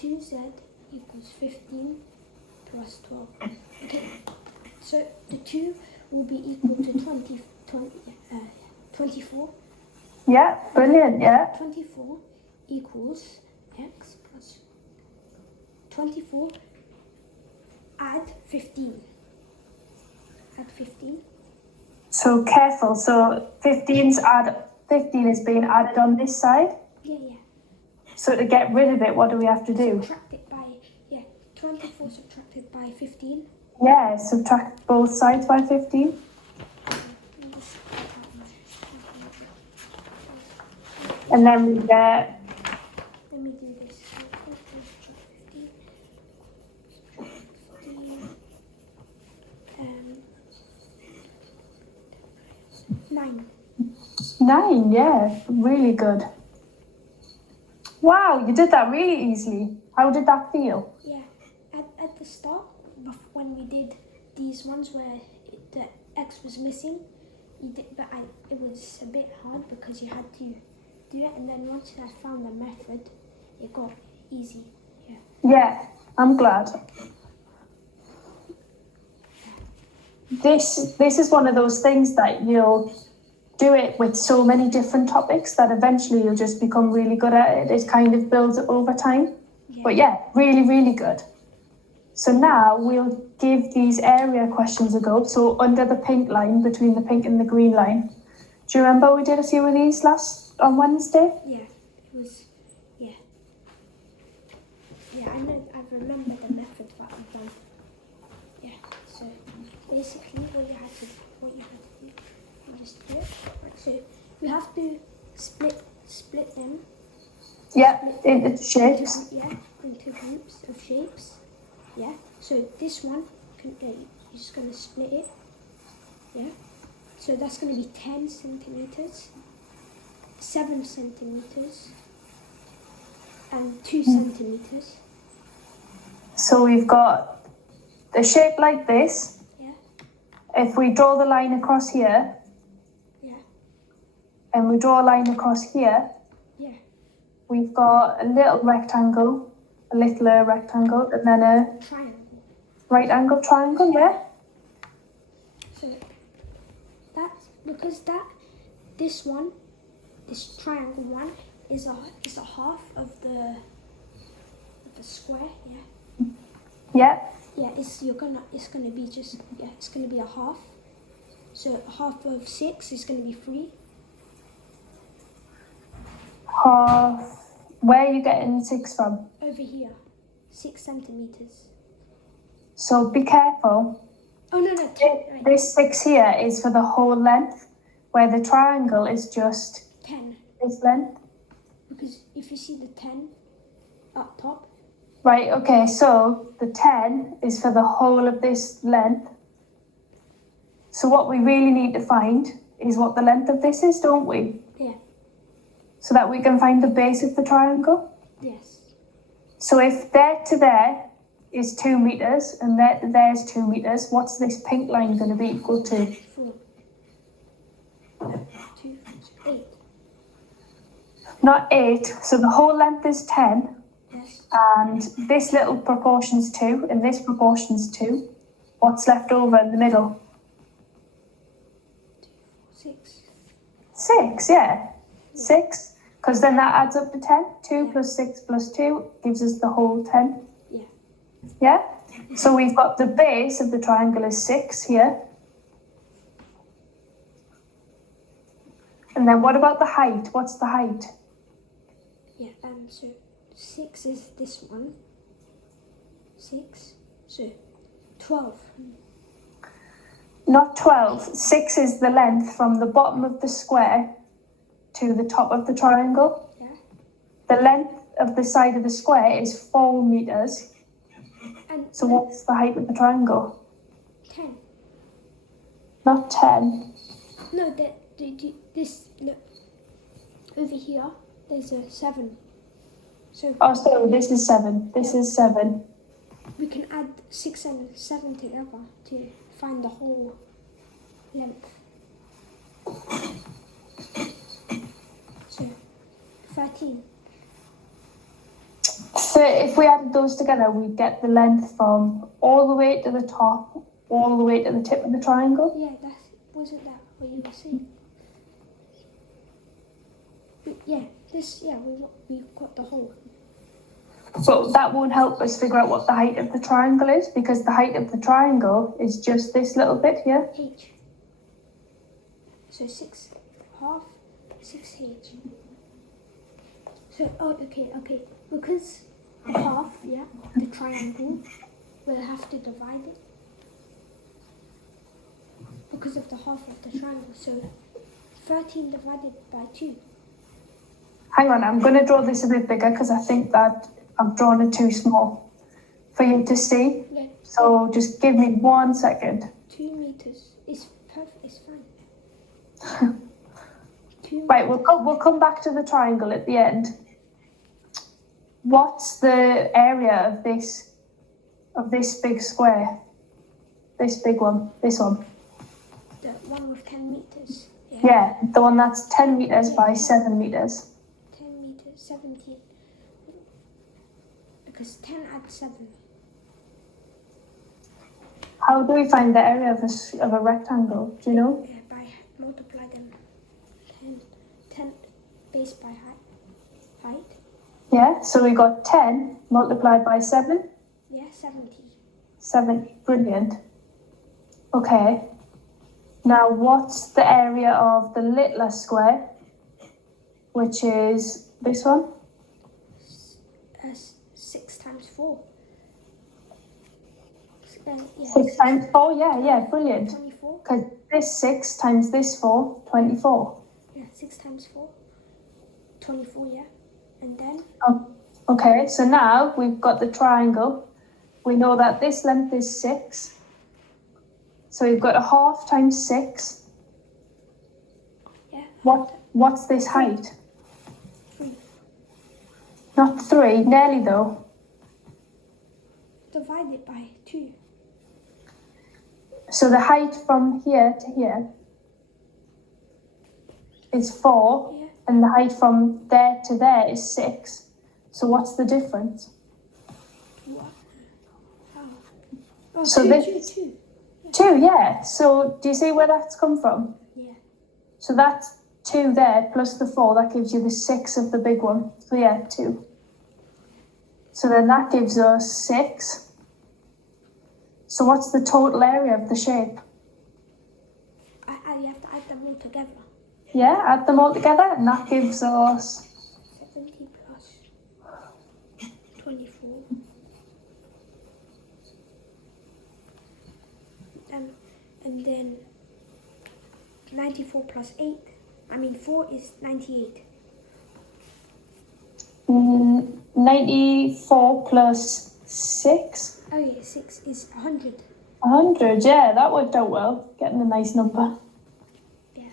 2z equals 15 plus 12. Okay, so the 2 will be equal to 24. Yeah, brilliant, yeah. 24 equals x plus 24, add 15. Add 15. So careful, so 15 is being added on this side. Yeah. So to get rid of it, what do we have to do? Subtract it by, 24 subtracted by 15. Yeah, subtract both sides by 15. And then we get... Let me do this. 9. 9, yeah, really good. Wow, you did that really easily. How did that feel? Yeah, at the start, when we did these ones where the x was missing, it was a bit hard because you had to do it, and then once I found the method, it got easy. Yeah, I'm glad. This is one of those things that you'll do it with so many different topics that eventually you'll just become really good at it. It kind of builds up over time. Yeah. But yeah, really, really good. So now we'll give these area questions a go. So under the pink line, between the pink and the green line. Do you remember we did a few of these on Wednesday? Yeah, it was, yeah. Yeah, I remember the method that we've done. Yeah, so basically what you have to do, you just do it. Right, so you have to split them. Yeah, into shapes. Into groups of shapes. Yeah, so this one, you're just going to split it. Yeah, so that's going to be 10 centimeters, 7 centimeters, and 2 centimeters. So we've got a shape like this. Yeah. If we draw the line across here. Yeah. And we draw a line across here. Yeah. We've got a little rectangle, a littler rectangle, and then a triangle. Right angle triangle, yeah. So that's because this triangle one is a half of the square, yeah. Yeah. Yeah, it's gonna be a half. So a half of 6 is gonna be 3. Half. Where are you getting 6 from? Over here, 6 centimeters. So be careful. Oh no, 10. Right. This 6 here is for the whole length, where the triangle is just 10. This length. Because if you see the 10 up top. Right, okay, so the 10 is for the whole of this length. So what we really need to find is what the length of this is, don't we? Yeah. So that we can find the base of the triangle? Yes. So if there to there is 2 meters and there to there's 2 meters, what's this pink line going to be equal to? 4. 2, 8. Not 8, so the whole length is 10. Yes. And this little proportion's 2 and this proportion's 2. What's left over in the middle? 6. 6, yeah. 6, because then that adds up to 10. 2 plus 6 plus 2 gives us the whole 10. Yeah. Yeah? So we've got the base of the triangle is 6 here. And then what about the height? What's the height? Yeah, so 6 is this one. 6. So 12. Not 12. 6 is the length from the bottom of the square to the top of the triangle. Yeah. The length of the side of the square is 4 meters. And so what's the height of the triangle? 10. Not 10. No, this, look, over here, there's a 7. So This is 7. This is 7. We can add 6 and 7 together to find the whole length. So 13. So if we added those together, we'd get the length from all the way to the top, all the way to the tip of the triangle. Yeah, wasn't that what you were saying? Yeah, we've got the whole. But that won't help us figure out what the height of the triangle is, because the height of the triangle is just this little bit here. H. So 6.5, 6H. So, okay. Because half, yeah, the triangle, we'll have to divide it. Because of the half of the triangle. So 13 divided by 2. Hang on, I'm going to draw this a bit bigger because I think that I've drawn it too small for you to see. Yeah. So just give me 1 second. 2 meters is perfect, it's fine. 2 Right, we'll come back to the triangle at the end. What's the area of this big square? This big one, this one. The one with 10 meters. Yeah, the one that's 10 meters by 7 meters. 10 meters, 17. Because 10 adds 7. How do we find the area of a rectangle? Do you know? Yeah, by multiply them. 10 base by height. Yeah, so we got 10 multiplied by 7. Yeah, 70. 7, brilliant. Okay. Now, what's the area of the littler square, which is this one? 6 times 4. 6 times 4, yeah, brilliant. 24. Because this 6 times this 4, 24. Yeah, 6 times 4, 24, yeah. And then? Oh, okay, so now we've got the triangle. We know that this length is 6. So we've got a half times 6. Yeah. What's this height? 3. Not 3, nearly though. Divided by 2. So the height from here to here is 4, Yeah. and the height from there to there is 6. So what's the difference? What? Oh, So 2, this- 2. 2, yeah. So do you see where that's come from? Yeah. So that's 2 there plus the 4, that gives you the 6 of the big one. So yeah, 2. So then that gives us 6. So what's the total area of the shape? You have to add them all together. Yeah, add them all together, and that gives us 70 plus 24. And then 94 plus 8. 4 is 98. 94 plus 6. Oh yeah, 6 is 100. 100, yeah, that worked out well. Getting a nice number. Yeah.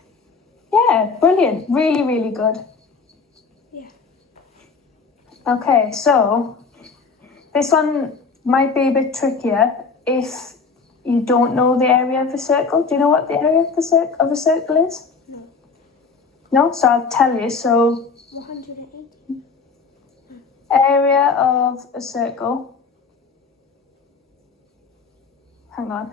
Yeah, brilliant. Really, really good. Yeah. Okay, so this one might be a bit trickier if you don't know the area of a circle. Do you know what the area of a circle is? No. No? So I'll tell you. So 180. area of a circle. Hang on.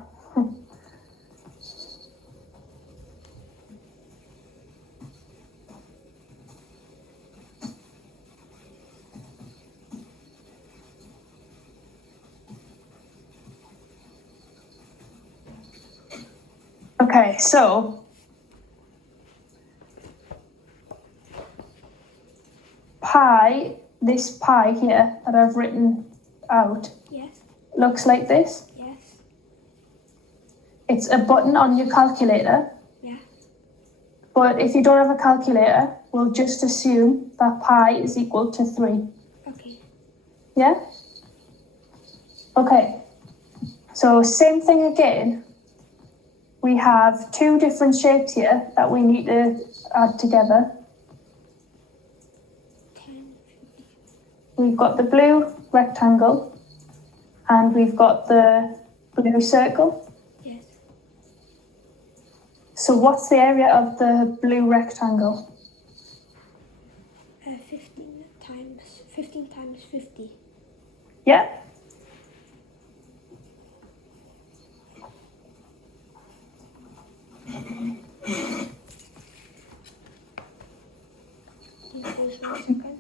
Okay, so pi, this pi here that I've written out, Yes. looks like this. Yes. It's a button on your calculator, Yeah. but if you don't have a calculator, we'll just assume that pi is equal to 3. Okay. Yeah? Okay. So same thing again. We have 2 different shapes here that we need to add together. 10. We've got the blue rectangle and we've got the blue circle. Yes. So what's the area of the blue rectangle? 15 times 50. Yeah. Please 1 second.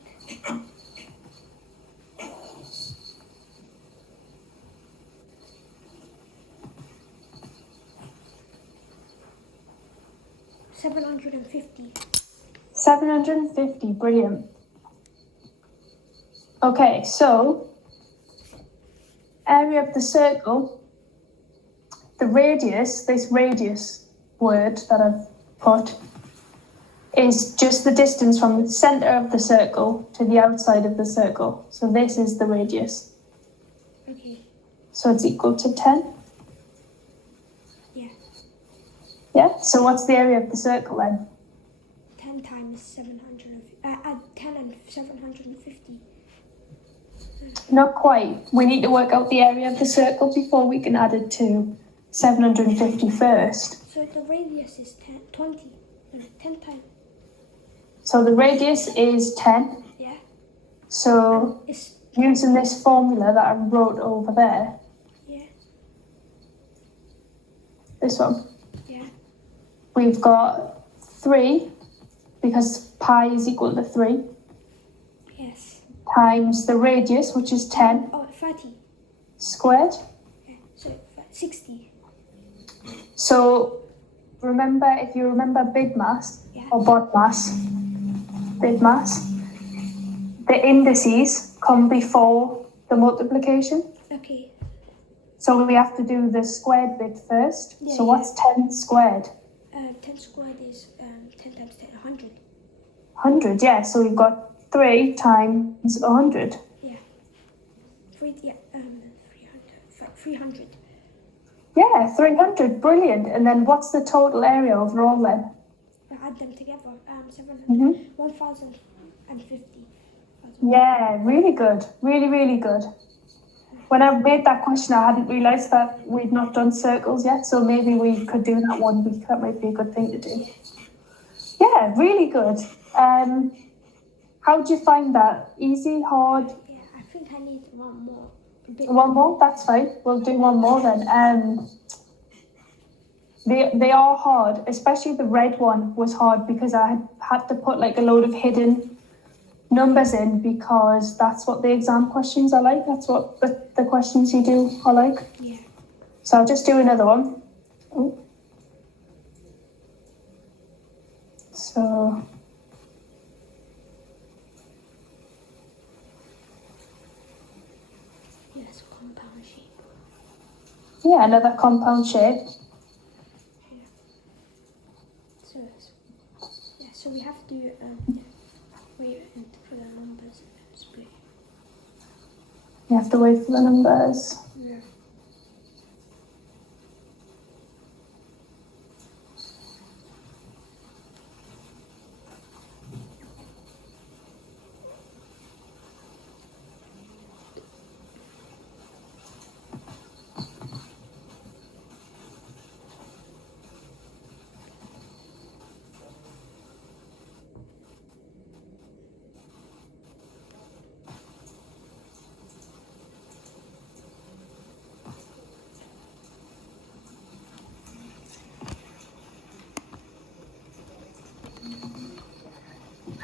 $750. 750, brilliant. Okay, so area of the circle, the radius, this radius word that I've put, is just the distance from the centre of the circle to the outside of the circle. So this is the radius. Okay. So it's equal to 10. Yeah. Yeah, so what's the area of the circle then? 10 times 700. Add 10 and 750. Not quite. We need to work out the area of the circle before we can add it to 750 first. So the radius is 20. No, 10 times. So the radius is 10. Yeah. So It's using this formula that I wrote over there, yeah. this one, Yeah. we've got 3, because pi is equal to 3, Yes. times the radius, which is 10, Oh, 30. squared. Yeah. So 60. So remember, if you remember big mass, Yeah. or bod mass, big mass, the indices come before the multiplication. Okay. So we have to do the squared bit first. Yeah, So what's 10 squared? 10 squared is 10 times 10, 100. 100, yeah. So we've got 3 times 100. Yeah. 300. Yeah, 300, brilliant. And then what's the total area overall then? Add them together. 700. Mhm. 1050. Yeah, really good. Really, really good. When I made that question, I hadn't realised that we'd not done circles yet, so maybe we could do that one week. That might be a good thing to do. Yeah, really good. How did you find that? Easy, hard? Yeah, I think I need one more. One more? That's fine. We'll do one more then. They are hard, especially the red one was hard because I had to put like a load of hidden numbers in because that's what the exam questions are like. That's what the questions you do are like. Yeah. So I'll just do another one. Oh. So Yes, compound shape. yeah, another compound shape. Yeah. So we have to wait for the numbers and split. You have to wait for the numbers.